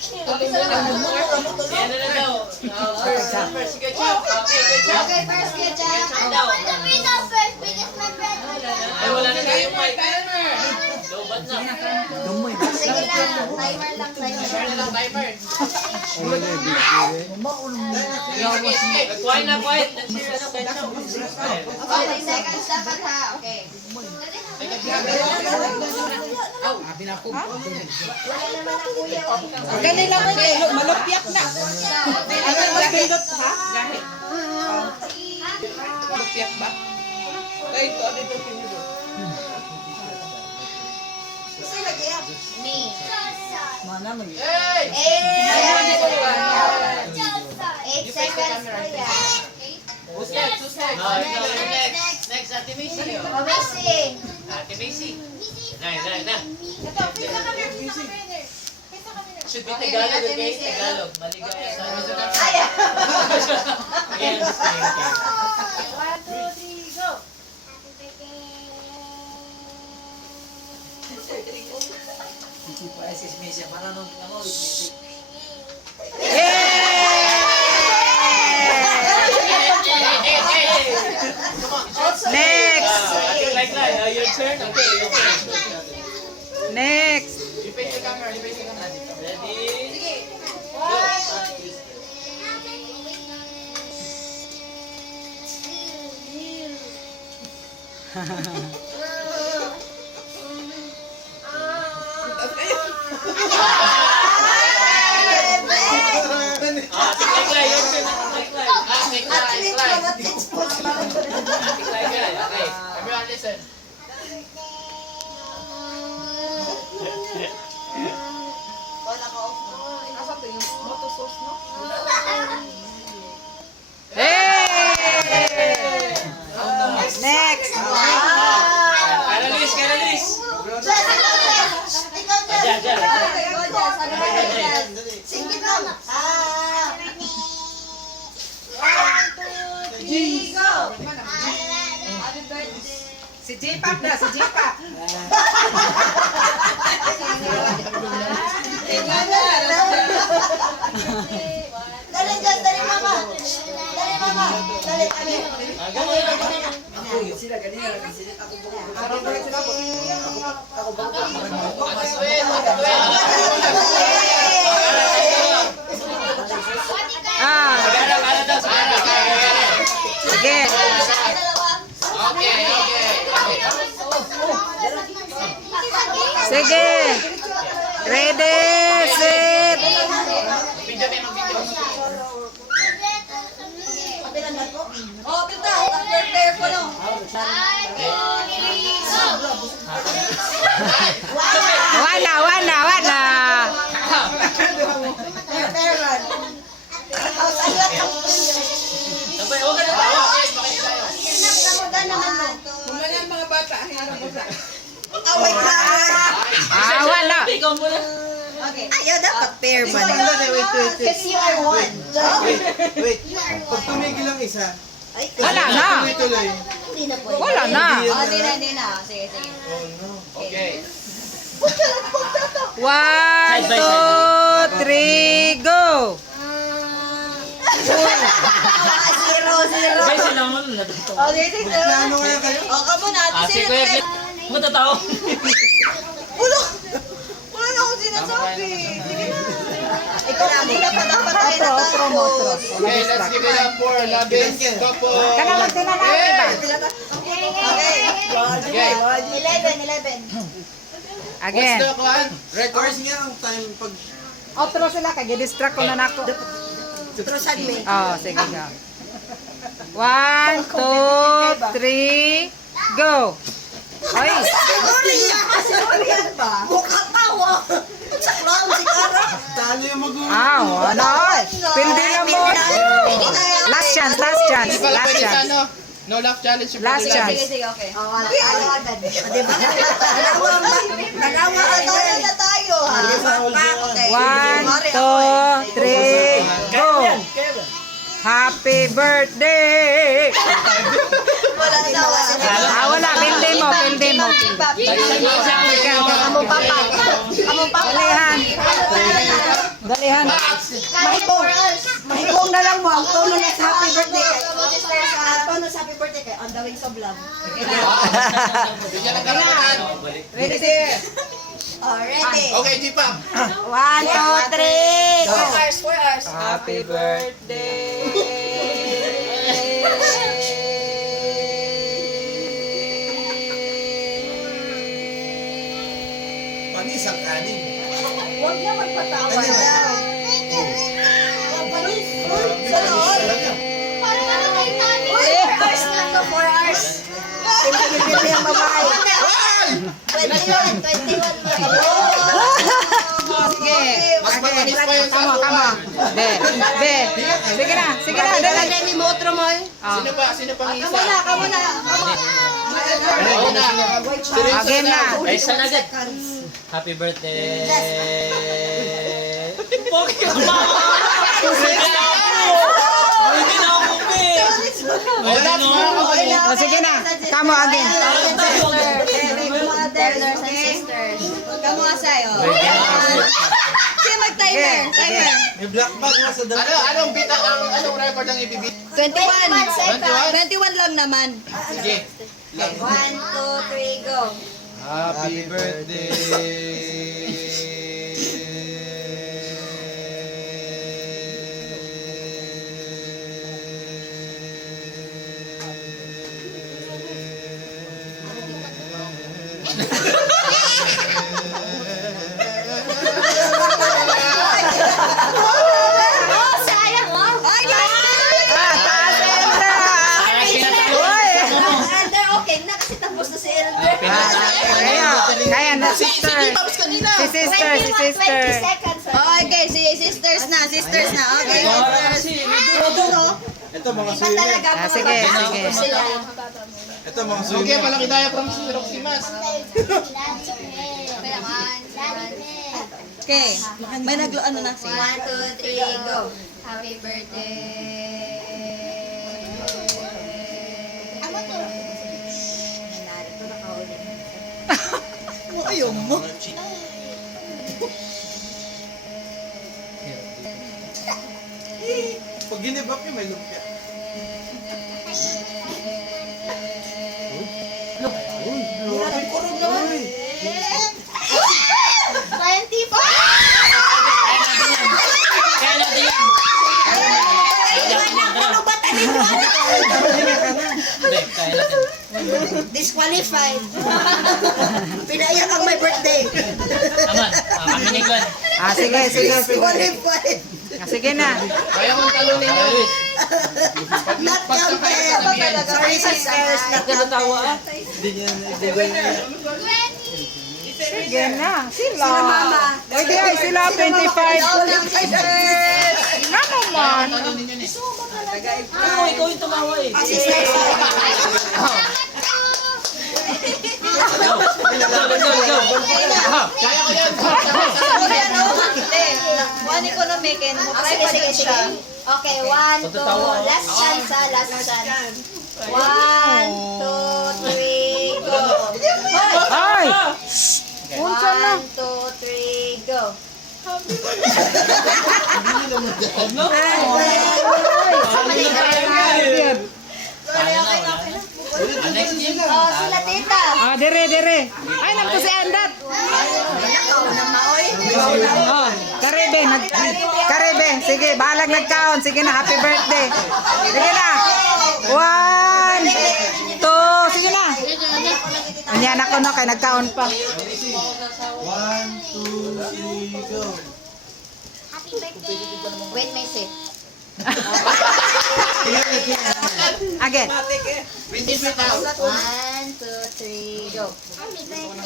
Yan na daw. First, ketchup. Okay, ketchup. Okay, first ketchup. daw. First because my friend. Ay, wala na tayong mic. Lobat na. Sige lang, timer lang, timer. Quiet na, quiet. Nagsira na ketchup. 40 seconds dapat ha, okay. Wala naman na kuya. Ganun lang kayo, malupyak na. Ano mas pindot ha? Gahit. Malupyak ba? Ay, ito, ano ito pinindot? Me. Mana mo yun? Hey! 8 seconds pa yan. Who's next? Next, Ate Macy. Amazing. Ate Macy. Na. Should be Tagalog, okay? Tagalog. Maligaya sa amin. Kaya. Yes, thank you. 1, 2, 3, go. Next! Like, your turn. Okay, your turn. Next! You face the camera. Ready? Like, your turn. Like, okay. Everyone listen. Hey! Next! Canalis. Singit lang. 1, 2, 3, go. Happy birthday. Si J-Pop na, si J-Pop! Dali dyan, dali mama. Dali mama. Dali kami. Ah! Sige! Sige! Ready, set! Oh, kita. Prepare po no. Wala! Prepare run. Oh, salat ang Huwag ka na tawa. Namuda naman mo. Kumanya ang mga bata, hirap mo sa... Oh my God. Wala! Ikaw muna. Okay. Ayaw dapat pair man. Kasi you are one. Wait, pag tumigil ang isa, Wala na! tuloy-tuloy. Hindi na po. Wala na! Oh, hindi na. Sige. Oh no. Okay. 1, 2, 3, go! Zero. Guys, sila mo na dito. Oh, sige. Plano kaya kayo? Oh, kamo na. Ate ko yan. Matatawa. Wala na akong sinasabi. Sige na. Ikaw hindi na pa dapat tayo natapos. Okay, let's give it up for Labis couple. Kanaman din na natin ba? Okay. 11. What's Again. the one? Records niya ang time pag... Outro sila, kaya distract ko na nako. Trusan me. Oh, sige go. 1, 2, 3, go! Ay! Siguro yan ba? Mukhang tawa. Sa clown si Kara. Talo yung magulo. Ano? Pindi na mo. Last chance. No laugh challenge. Last chance. Sige, okay. Oh, wala. Agad. Diba? Nanawa na tayo, ha? Okay. 1, 2, 3, go! Happy birthday! Wala na. Wala. Pindi mo. Kamong papa. Ulihan. Dalihan. Mahigong na lang mo ang tono ng happy birthday kay. Ang tono sa happy birthday kay On the Wings of Love. Bigyan ng karapatan. Ready, sir. Oh, ready. Okay, G-Pop. 1, 2, 3. 4 hours, 4 hours. Happy birthday. Panis ang kanin. Huwag na magpatawa daw. Sa loob. Parang ano kay Tani. 4 hours na to, 4 hours. Pinipili ang babae. 21 Sige. Mas matamis pa yung Kamo, kamo. Be. Sige na, dali. Dali mo otro mo. Sino pa? Sino pang isa? Kamo na. Ako na. Seryoso Again na. Ay, saan agad? Happy birthday! O, sige na. Kamo again. Brothers and sisters. Kamo asayo. Sige mag-timer. Timer. May black bag na sa dami. Anong record ang ibibit? 21 seconds. 21? 21 lang naman. Sige. 1, 2, 3, go. Happy birthday. Oh, sayang oh. Ay, Taas, Elder. Uy. Elder, okay na kasi tapos na si Elder. Kaya na, sister. Si sister. 20 seconds. Okay, si sisters na. Okay, Ito mga iba talaga mga Sige. sila. Ito mga suyo. Okay, malaki daya from Roxy Mas. Okay, may ano na. 1, 2, 3, go. Happy birthday. Ano to? Narito nakahuli. Ayaw mo. Pag ginibap niyo, may lumpia. Grabe, kurog naman. 25! Kaya natin yan! Ano ba tayo? Hindi, kaya natin. Disqualified. Pinaiyak ang my birthday. Aman, kami ni Gwen. Sige. Disqualified. Sige na. Kaya kong talunin niyo. Luis, Not counted. Sorry, sisters. Not counted. Sige na. Sila. Sino mama? Pwede ay sila 25. Hello, ng sisters. Nga naman. Talunin niyo ni. ikaw yung tumawa eh. Sisters. Kaya ko yan. One economic and sige, siya. Okay, 1, 2, last chance last chance. 1, 2, 3, go. Ay! 1, 2, 3, go. Next year. Oh, sila tita. Dire. Ay, nang to si Andat. Nakaw na maoy. Oh, Karibe. Sige, balag nagkaon. Sige na, happy birthday. Sige na. 1, 2, sige na. Anyan ako no, kay nagkaon pa. 1, 2, 3, go. Happy birthday. Wait, may sit. Again. 20 minutes out. 1, 2, 3, go. Happy birthday.